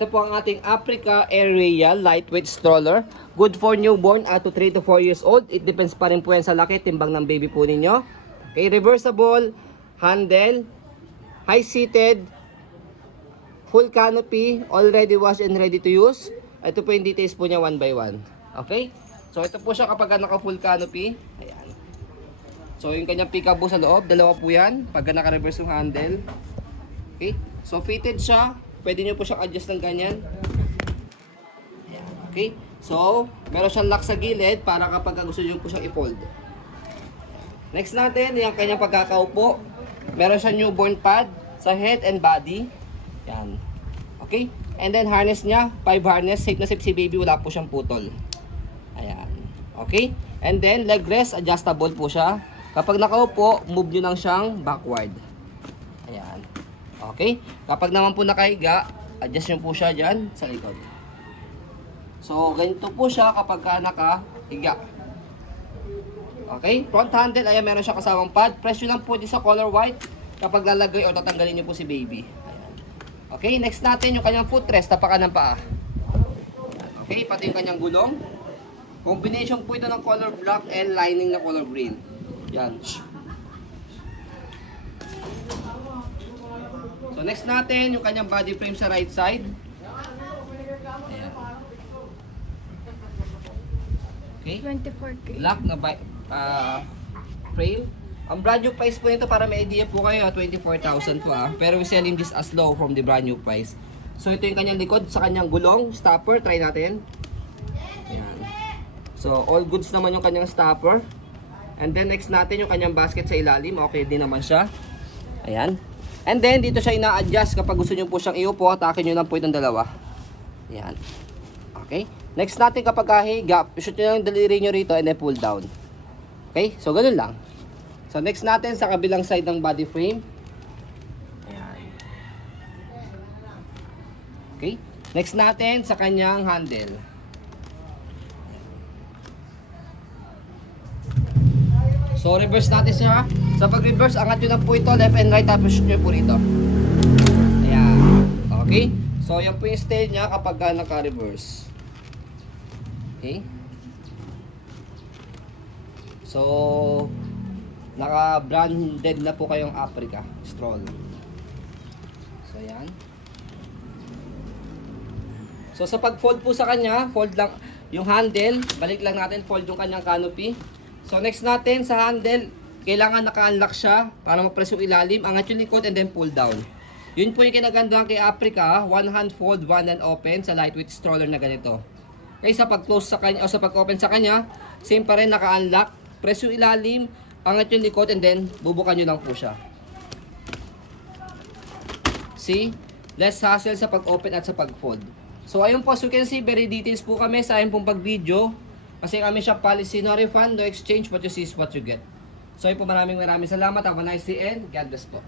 Ito po ang ating Africa Area lightweight stroller. Good for newborn at to 3 to 4 years old. It depends pa rin po yan sa laki, timbang ng baby po ninyo. Okay, reversible, handle, high-seated, full canopy, already washed and ready to use. Ito po yung details po niya one by one. Okay? So ito po siya kapag naka-full canopy. Ayan. So yung kanyang peekaboo sa loob, dalawa po yan. Pag naka-reverse yung handle. Okay? So fitted siya. Pwede nyo po siyang adjust ng ganyan. Ayan. Okay? So, meron siyang lock sa gilid para kapag gusto nyo po siyang i-fold. Next natin, yung kanyang pagkakaupo. Meron siyang newborn pad sa head and body. Yan. Okay? And then harness niya, 5 harness. Safe na safe si baby, wala po siyang putol. Ayan. Okay? And then leg rest, adjustable po siya. Kapag nakaupo, move nyo lang siyang backward. Ayan. Okay? Kapag naman po nakahiga, adjust nyo po siya dyan sa likod. So, ganito po siya kapag nakahiga. Okay? Front handle, ayan, meron siya kasamang pad. Press nyo lang po dito sa color white kapag lalagay o tatanggalin nyo po si baby. Ayan. Okay? Next natin yung kanyang footrest, tapakan ng paa. Okay? Pati yung kanyang gulong. Combination po ito ng color black and lining na color green. Yan. So next natin, yung kanyang body frame sa right side. Ayan. Okay. 24K. Black na frame. Ang brand new price po nito para may idea po kayo, 24,000 po Pero we selling this as low from the brand new price. So ito yung kanyang likod sa kanyang gulong, stopper, try natin. Ayan. So all goods naman yung kanyang stopper. And then next natin yung kanyang basket sa ilalim, okay din naman siya. Ayan. And then, dito siya ina-adjust kapag gusto nyo po siyang iupo, atakin nyo lang po itong dalawa. Ayan. Okay. Next natin kapag kahiga, shoot nyo lang yung daliri nyo rito and then pull down. Okay. So, ganun lang. So, next natin sa kabilang side ng body frame. Ayan. Okay. Next natin sa kanyang handle. So, reverse natin siya. Sa pag-reverse, angat nyo lang po ito, left and right, tapos shoot nyo po rito. Ayan. Okay? So, yan po yung style niya kapag naka-reverse. Okay? So, naka-branded na po kayong Africa stroll. So, ayan. So, sa pag-fold po sa kanya, fold lang yung handle, balik lang natin, fold yung kanyang canopy. So, next natin sa handle, kailangan naka-unlock siya para ma-press yung ilalim, angat yung likod and then pull down. Yun po yung kinagandahan kay Africa, one hand fold, one hand open sa lightweight stroller na ganito. Kaya sa pag-close sa kanya o sa pag-open sa kanya, same pa rin naka-unlock, press yung ilalim, angat yung likod and then bubukan nyo lang po siya. See? Less hassle sa pag-open at sa pag-fold. So ayun po, so you can see very details po kami sa ayun pong pag-video. Kasi kami siya policy, no refund, no exchange, what you see is what you get. So ayun po, maraming salamat. Have a nice day and God bless po.